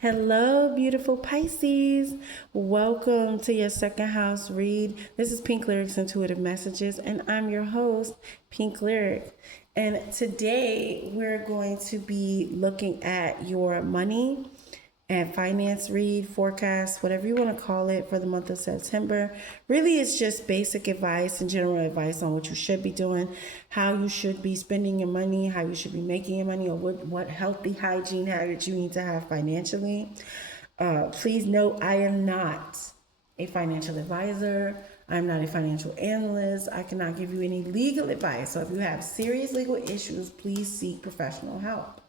Hello, beautiful Pisces. Welcome to your second house read. This is Pink Lyrics Intuitive Messages, and I'm your host, Pink Lyric. And today we're going to be looking at your money and finance read, forecast, whatever you want to call it, for the month of September. Really, it's just basic advice and general advice on what you should be doing, how you should be spending your money, how you should be making your money, or what healthy hygiene habits you need to have financially. Please note, I am not a financial advisor. I'm not a financial analyst. I cannot give you any legal advice. So if you have serious legal issues, please seek professional help.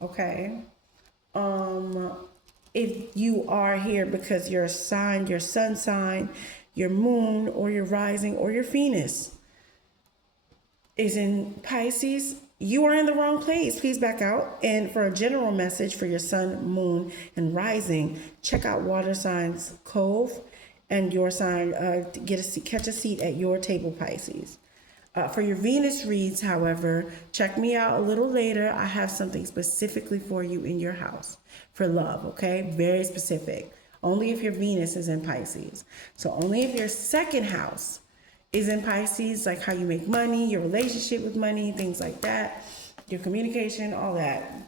Okay? If you are here because your sign, your sun sign, your moon, or your rising, or your Venus is in Pisces, you are in the wrong place. Please back out. And for a general message for your sun, moon, and rising, check out Water Signs Cove and your sign. Catch a seat at your table, Pisces. For your Venus reads, however, check me out a little later. I have something specifically for you in your house for love, okay? Very specific. Only if your Venus is in Pisces. So only if your second house is in Pisces, like how you make money, your relationship with money, things like that, your communication, all that.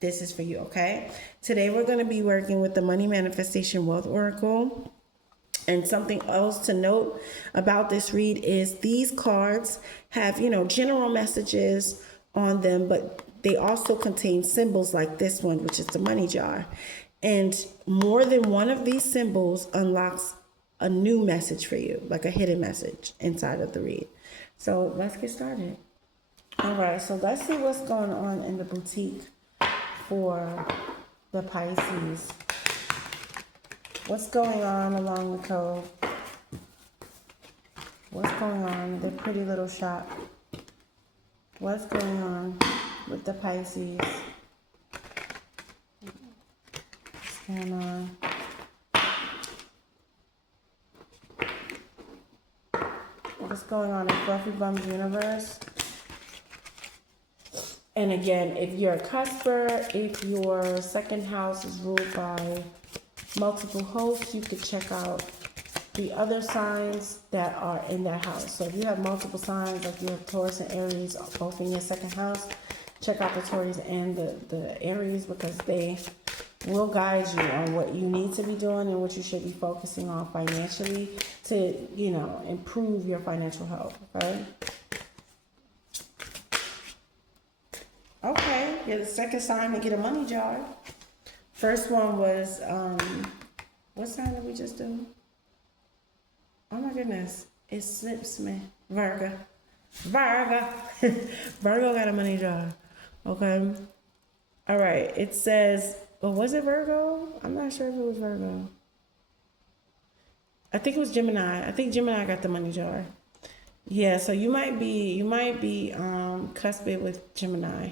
This is for you, okay? Today we're going to be working with the Money Manifestation Wealth Oracle. And something else to note about this read is these cards have, general messages on them, but they also contain symbols like this one, which is the money jar. And more than one of these symbols unlocks a new message for you, like a hidden message inside of the read. So let's get started. All right, so let's see what's going on in the boutique for the Pisces. What's going on along the cove? What's going on in the pretty little shop? What's going on with the Pisces? What's going on? What's going on in Fluffy Bum's universe? And again, if you're a cusper, if your second house is ruled by multiple hosts, you could check out the other signs that are in that house. So if you have multiple signs, like you have Taurus and Aries both in your second house, check out the Taurus and the Aries, because they will guide you on what you need to be doing and what you should be focusing on financially to, improve your financial health, okay? Okay, you're the second sign to get a money jar. First one was, what sign did we just do? Oh my goodness, it slips me. Virgo. Virgo got a money jar. Okay. All right, it says, was it Virgo? I'm not sure if it was Virgo. I think it was Gemini. I think Gemini got the money jar. Yeah, so you might be cusped with Gemini.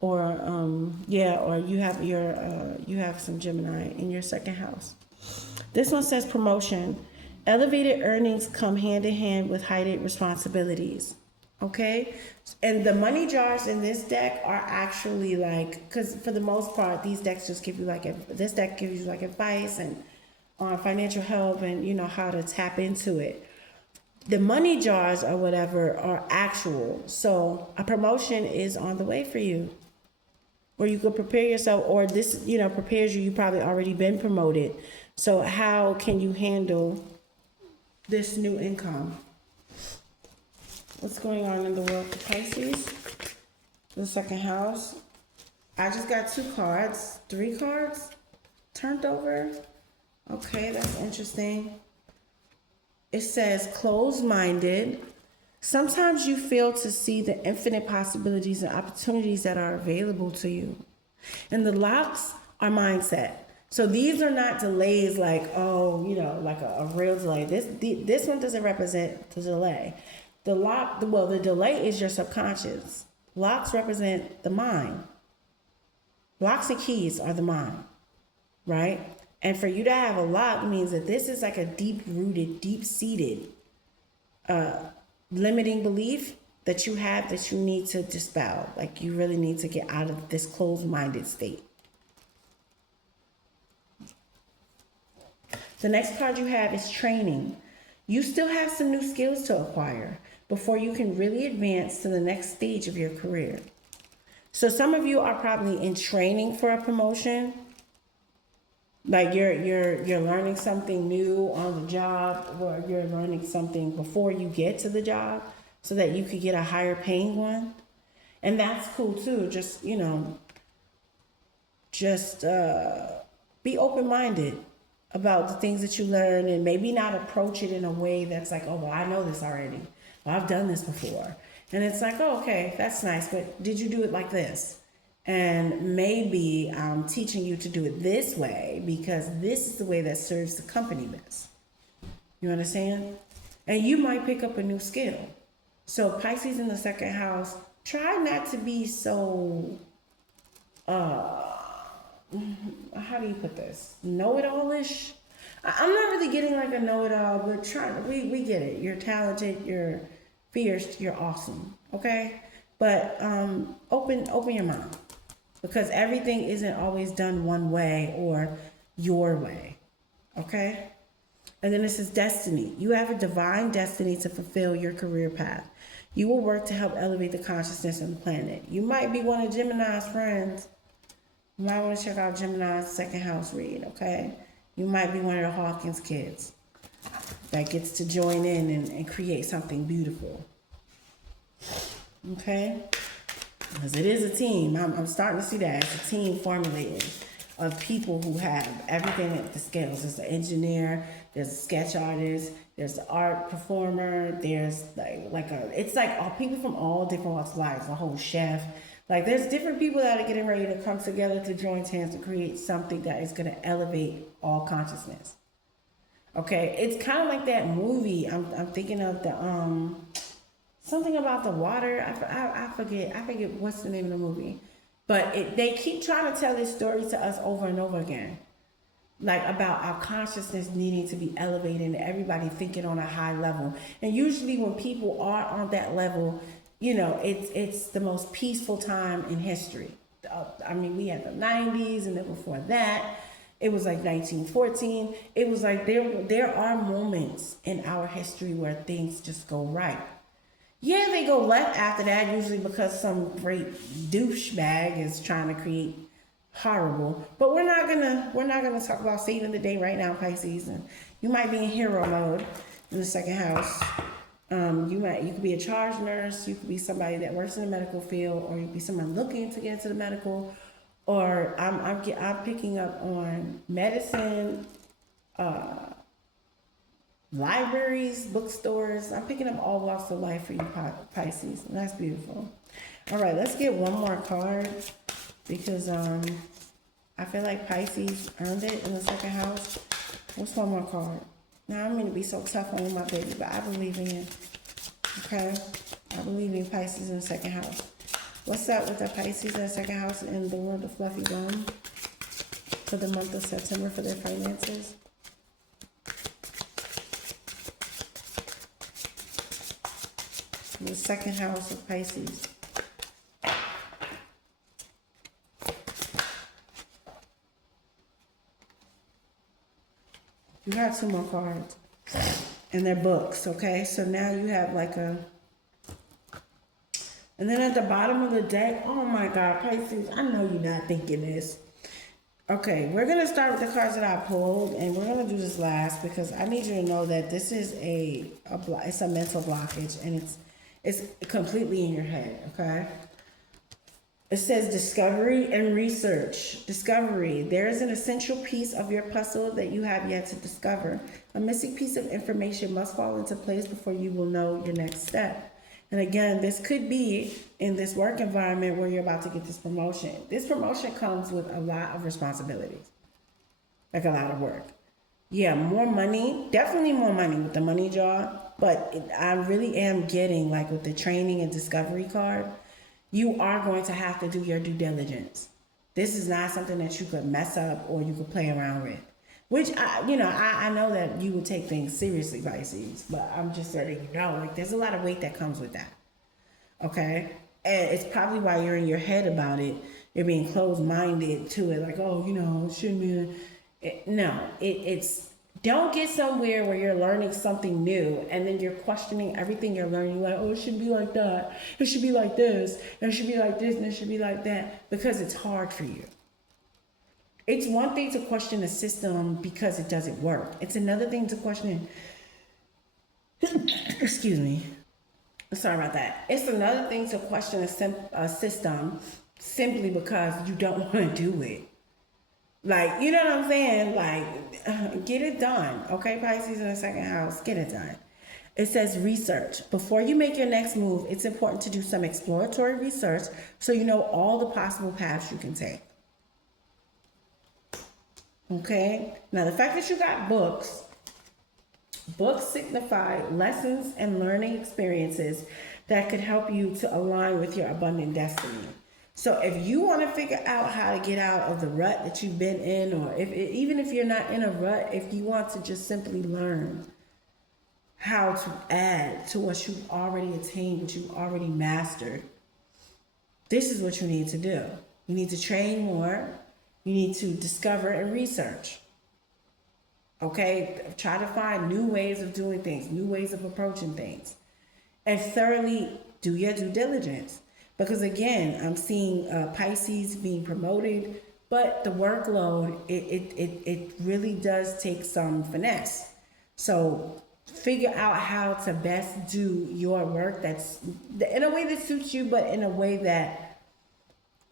Or or you have some Gemini in your second house. This one says promotion. Elevated earnings come hand in hand with heightened responsibilities. Okay? And the money jars in this deck are actually because for the most part, these decks just give you this deck gives you advice and on financial help and how to tap into it. The money jars or whatever are actual. So a promotion is on the way for you. Or you could prepare yourself, or this, prepares you. You've probably already been promoted. So how can you handle this new income? What's going on in the world for Pisces? The second house. I just got 3 cards turned over. Okay, that's interesting. It says closed-minded. Sometimes you fail to see the infinite possibilities and opportunities that are available to you. And the locks are mindset. So these are not delays like a real delay. This one doesn't represent the delay. The delay is your subconscious. Locks represent the mind. Locks and keys are the mind, right? And for you to have a lock means that this is like a deep-rooted, deep-seated limiting belief that you have that you need to dispel. Like you really need to get out of this closed-minded state. The next card you have is training. You still have some new skills to acquire before you can really advance to the next stage of your career. So some of you are probably in training for a promotion. Like you're learning something new on the job, or you're learning something before you get to the job so that you could get a higher paying one. And that's cool too. Just, be open-minded about the things that you learn, and maybe not approach it in a way that's like, oh, well, I know this already. Well, I've done this before. And it's like, oh, okay, that's nice, but did you do it like this? And maybe I'm teaching you to do it this way because this is the way that serves the company best. You understand? And you might pick up a new skill. So Pisces in the second house, try not to be so, how do you put this? Know-it-all-ish? I'm not really getting like a know-it-all, but we get it. You're talented, you're fierce, you're awesome, okay? But open your mind, because everything isn't always done one way or your way, okay? And then this is destiny. You have a divine destiny to fulfill your career path. You will work to help elevate the consciousness of the planet. You might be one of Gemini's friends. You might want to check out Gemini's second house read, okay? You might be one of the Hawkins kids that gets to join in and create something beautiful, okay? Because it is a team. I'm starting to see that as a team formulating of people who have everything at the scales. There's the engineer, there's a sketch artist, there's the art performer, there's it's like all people from all different walks of life, a whole chef. Like there's different people that are getting ready to come together to join hands to create something that is going to elevate all consciousness. Okay, it's kind of like that movie. I'm thinking of the something about the water. I forget what's the name of the movie, but they keep trying to tell this story to us over and over again, like about our consciousness needing to be elevated and everybody thinking on a high level. And usually when people are on that level, it's the most peaceful time in history. I mean, we had the 90s, and then before that, it was like 1914. It was like there are moments in our history where things just go right. Yeah, they go left after that, usually because some great douchebag is trying to create horrible. But we're not gonna talk about saving the day right now, Pisces. And you might be in hero mode in the second house. You could be a charge nurse, you could be somebody that works in the medical field, or you could be someone looking to get into the medical, or I'm picking up on medicine, libraries, bookstores. I'm picking up all walks of life for you, Pisces, and that's beautiful. All right, let's get one more card, because I feel like Pisces earned it in the second house. What's one more card? Now, I'm going to be so tough on my baby, but I believe in you. Okay? I believe in Pisces in the second house. What's up with the Pisces in the second house in the world of Fluffy Dome for the month of September for their finances? The second house of Pisces. You have two more cards, and they're books, okay? So now you have like and then at the bottom of the deck, oh my God, Pisces, I know you're not thinking this. Okay, we're going to start with the cards that I pulled, and we're going to do this last because I need you to know that this is it's a mental blockage, and it's completely in your head, okay? It says discovery and research. Discovery. There is an essential piece of your puzzle that you have yet to discover. A missing piece of information must fall into place before you will know your next step. And again, this could be in this work environment where you're about to get this promotion. This promotion comes with a lot of responsibilities, like a lot of work. Yeah, more money, definitely more money with the money jar, but I really am getting, like with the training and discovery card, you are going to have to do your due diligence. This is not something that you could mess up or you could play around with. Which, I know that you would take things seriously, Pisces, but I'm just letting you know, like, there's a lot of weight that comes with that. Okay? And it's probably why you're in your head about it. You're being closed-minded to it, like, oh, it shouldn't be. No, it's don't get somewhere where you're learning something new and then you're questioning everything you're learning, like, oh, it shouldn't be like that. It should be like this, and it should be like this, and it should be like that, because it's hard for you. It's one thing to question a system because it doesn't work. It's another thing to question excuse me. Sorry about that. It's another thing to question a system simply because you don't want to do it. Like, you know what I'm saying? Like, get it done. Okay, Pisces in the second house, get it done. It says research. Before you make your next move, it's important to do some exploratory research so you know all the possible paths you can take. Okay? Now, the fact that you got books signify lessons and learning experiences that could help you to align with your abundant destiny. So if you want to figure out how to get out of the rut that you've been in, or even if you're not in a rut, if you want to just simply learn how to add to what you've already attained, what you've already mastered, this is what you need to do. You need to train more. You need to discover and research. Okay? Try to find new ways of doing things, new ways of approaching things, and thoroughly do your due diligence. Because again, I'm seeing Pisces being promoted, but the workload, it really does take some finesse. So figure out how to best do your work that's in a way that suits you, but in a way that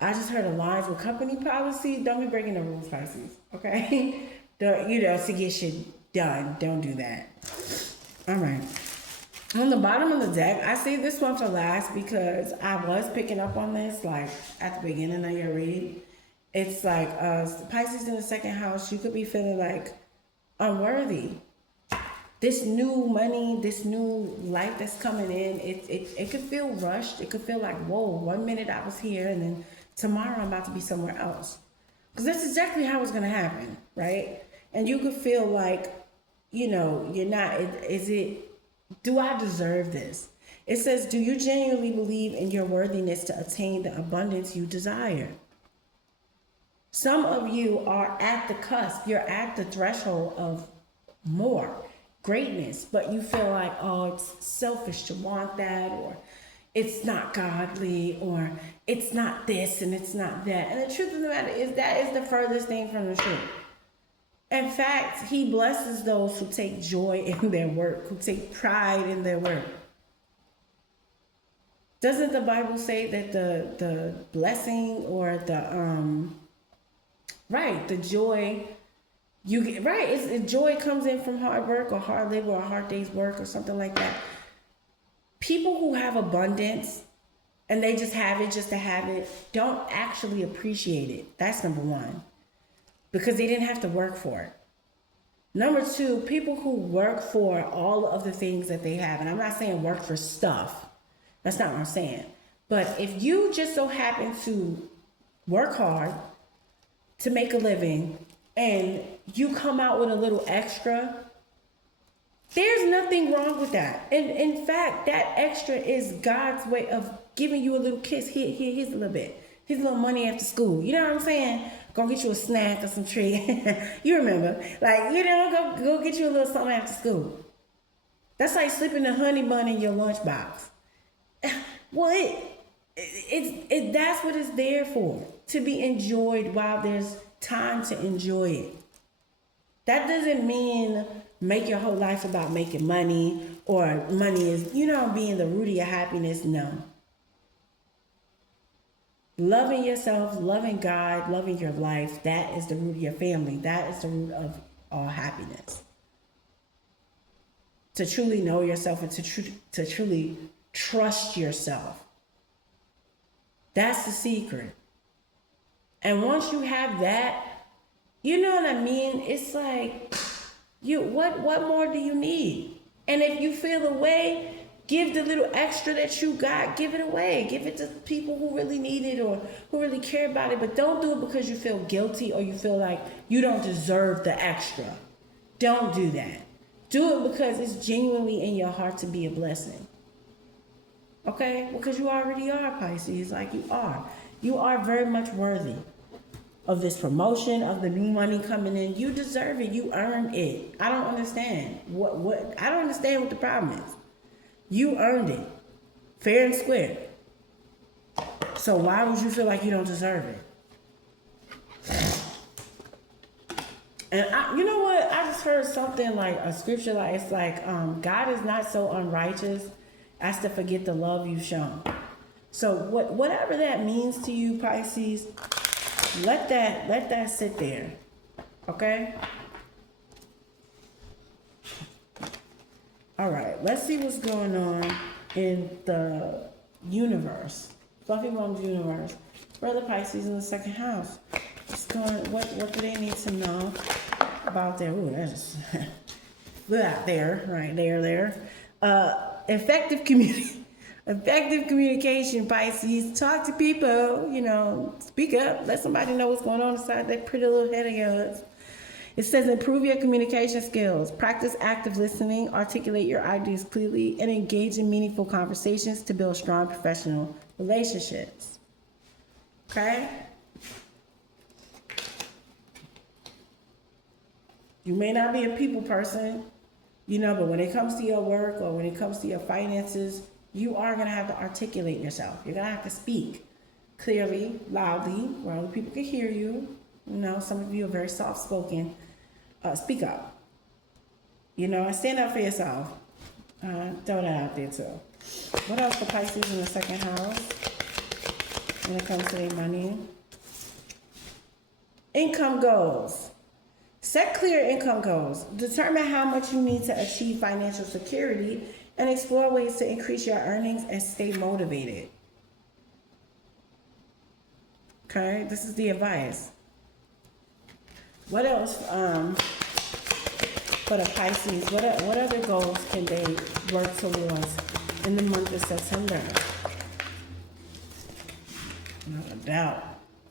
I just heard aligns with company policy. Don't be breaking the rules, Pisces, okay? To get shit done. Don't do that. All right. On the bottom of the deck, I say this one for last because I was picking up on this, like, at the beginning of your read. It's like, Pisces in the second house, you could be feeling like unworthy. This new money, this new life that's coming in, it could feel rushed. It could feel like, whoa, 1 minute I was here and then tomorrow I'm about to be somewhere else. Because that's exactly how it's going to happen, right? And you could feel like, you're not, do I deserve this? It says, do you genuinely believe in your worthiness to attain the abundance you desire? Some of you are at the cusp. You're at the threshold of more greatness, but you feel like, oh, it's selfish to want that, or it's not godly, or it's not this and it's not that. And the truth of the matter is that is the furthest thing from the truth. In fact, he blesses those who take joy in their work, who take pride in their work. Doesn't the Bible say that the blessing or the joy you get, right? Joy comes in from hard work or hard labor or a hard day's work or something like that. People who have abundance and they just have it just to have it don't actually appreciate it. That's number one. Because they didn't have to work for it. Number two, people who work for all of the things that they have, and I'm not saying work for stuff. That's not what I'm saying. But if you just so happen to work hard to make a living and you come out with a little extra, there's nothing wrong with that. And in fact, that extra is God's way of giving you a little kiss. Here's a little bit. Here's a little money after school. You know what I'm saying? Go get you a snack or some treat. You remember. Go get you a little something after school. That's like slipping a honey bun in your lunchbox. What? That's what it's there for. To be enjoyed while there's time to enjoy it. That doesn't mean make your whole life about making money or money is, being the root of your happiness. No. Loving yourself, loving God, loving your life, that is the root of your family. That is the root of all happiness. To truly know yourself and to truly trust yourself. That's the secret. And once you have that, you know what I mean? It's like, what more do you need? And if you feel the way, give the little extra that you got, give it away. Give it to people who really need it or who really care about it. But don't do it because you feel guilty or you feel like you don't deserve the extra. Don't do that. Do it because it's genuinely in your heart to be a blessing. Okay? Because you already are Pisces, like you are. You are very much worthy of this promotion, of the new money coming in. You deserve it. You earned it. I don't understand. What I don't understand what the problem is. You earned it. Fair and square. So why would you feel like you don't deserve it? And you know what? I just heard something like a scripture, like it's like God is not so unrighteous as to forget the love you've shown. So whatever that means to you, Pisces, let that sit there. Okay? All right, let's see what's going on in the universe. Fluffy Mom's universe. Brother Pisces in the second house. What's going? What do they need to know about their? Ooh, that's just look out there, right there. Effective communication, Pisces. Talk to people. You know, speak up. Let somebody know what's going on inside that pretty little head of yours. It says improve your communication skills. Practice active listening. Articulate your ideas clearly, and engage in meaningful conversations to build strong professional relationships. Okay. You may not be a people person, you know, but when it comes to your work or when it comes to your finances, you are going to have to articulate yourself. You're going to have to speak clearly, loudly, where other people can hear you. You know, some of you are very soft-spoken. Speak up. You know, and stand up for yourself. Throw that out there, too. What else for Pisces in the second house when it comes to their money? Income goals. Set clear income goals. Determine how much you need to achieve financial security and explore ways to increase your earnings and stay motivated. Okay, this is the advice. What else for the Pisces? What other goals can they work towards in the month of September? Not a doubt.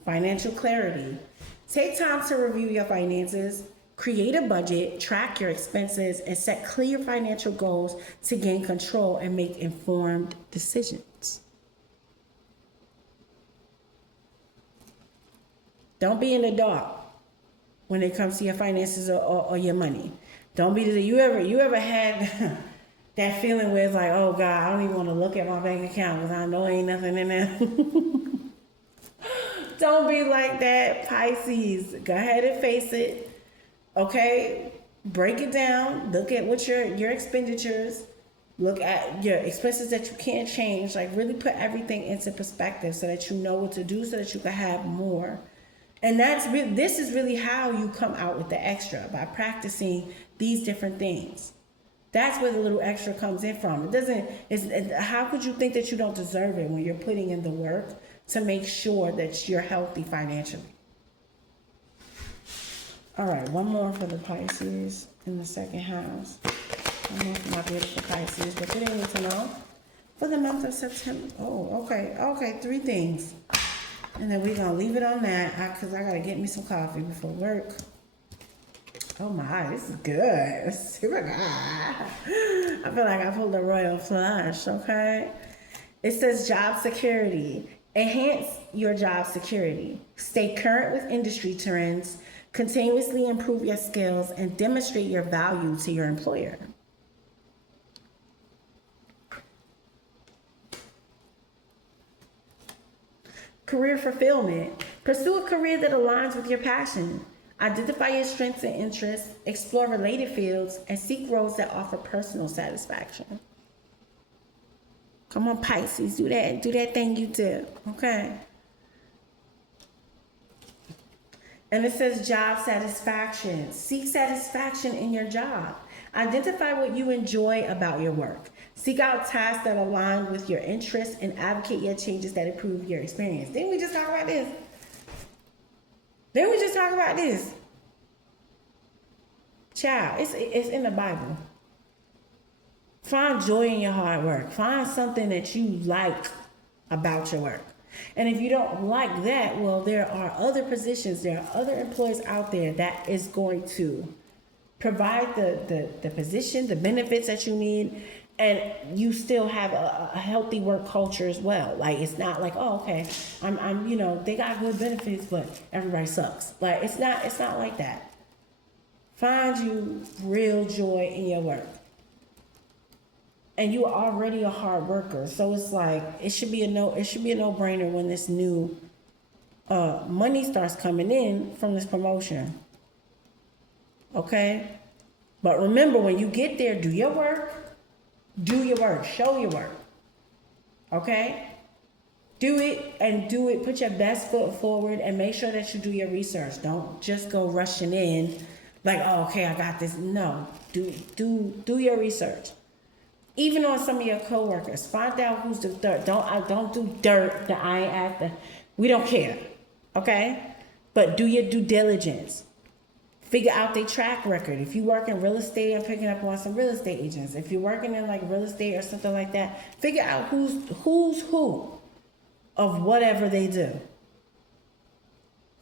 Financial clarity. Take time to review your finances, create a budget, track your expenses, and set clear financial goals to gain control and make informed decisions. Don't be in the dark when it comes to your finances or your money. Don't be you ever had that feeling where it's like, oh God, I don't even want to look at my bank account because I know ain't nothing in there. Don't be like that, Pisces. Go ahead and face it. Okay? Break it down. Look at what your expenditures. Look at your expenses that you can't change. Like really put everything into perspective so that you know what to do so that you can have more. And this is really how you come out with the extra, by practicing these different things. That's where the little extra comes in from. How could you think that you don't deserve it when you're putting in the work to make sure that you're healthy financially? All right, one more for the Pisces in the second house. One more for my beautiful Pisces. What do they need to know for the month of September? Oh, okay, 3 things. And then we're going to leave it on that because I got to get me some coffee before work. Oh my, this is good. Super good. I feel like I pulled a royal flush, okay? It says job security. Enhance your job security. Stay current with industry trends. Continuously improve your skills and demonstrate your value to your employer. Career fulfillment. Pursue a career that aligns with your passion. Identify your strengths and interests, explore related fields, and seek roles that offer personal satisfaction. Come on, Pisces, do that thing you do, okay? And it says job satisfaction. Seek satisfaction in your job. Identify what you enjoy about your work. Seek out tasks that align with your interests and advocate your changes that improve your experience. Didn't we just talk about this? Child, it's in the Bible. Find joy in your hard work. Find something that you like about your work. And if you don't like that, well, there are other positions, there are other employees out there that is going to provide the position, the benefits that you need, and you still have a healthy work culture as well. Like, it's not like, oh, okay, I'm, they got good benefits, but everybody sucks. Like, it's not like that. Find you real joy in your work. And you are already a hard worker. So it's like, it should be a no-brainer when this new money starts coming in from this promotion. Okay? But remember, when you get there, do your work. Do your work. Show your work. Okay? Do it and do it. Put your best foot forward and make sure that you do your research. Don't just go rushing in like, oh, okay, I got this. No. Do your research. Even on some of your coworkers, find out who's the dirt. Don't do dirt that I ain't after. We don't care. Okay? But do your due diligence. Figure out their track record. If you work in real estate, I'm picking up on some real estate agents. If you're working in like real estate or something like that, figure out who's who of whatever they do.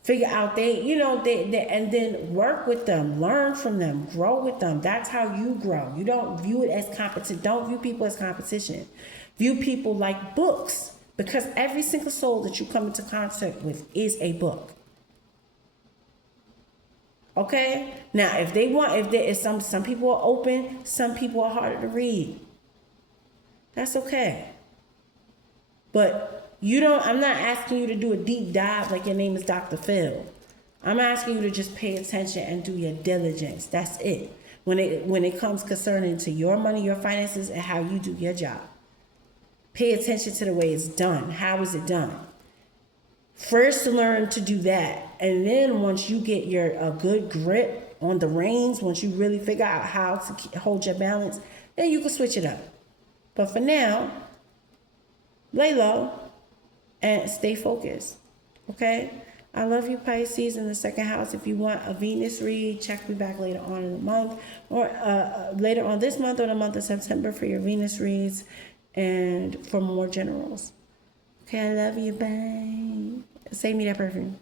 Figure out they and then work with them, learn from them, grow with them. That's how you grow. You don't view it as competition. Don't view people as competition. View people like books, because every single soul that you come into contact with is a book. Okay? Now, if some people are open, some people are harder to read. That's okay. But I'm not asking you to do a deep dive like your name is Dr. Phil. I'm asking you to just pay attention and do your diligence. That's it. When it comes concerning to your money, your finances, and how you do your job. Pay attention to the way it's done. How is it done? First, learn to do that. And then once you get a good grip on the reins, once you really figure out how to hold your balance, then you can switch it up. But for now, lay low and stay focused. Okay? I love you, Pisces, in the second house. If you want a Venus read, check me back later on in the month, or later on this month or the month of September for your Venus reads and for more generals. Okay, I love you. Bye. Save me that perfume.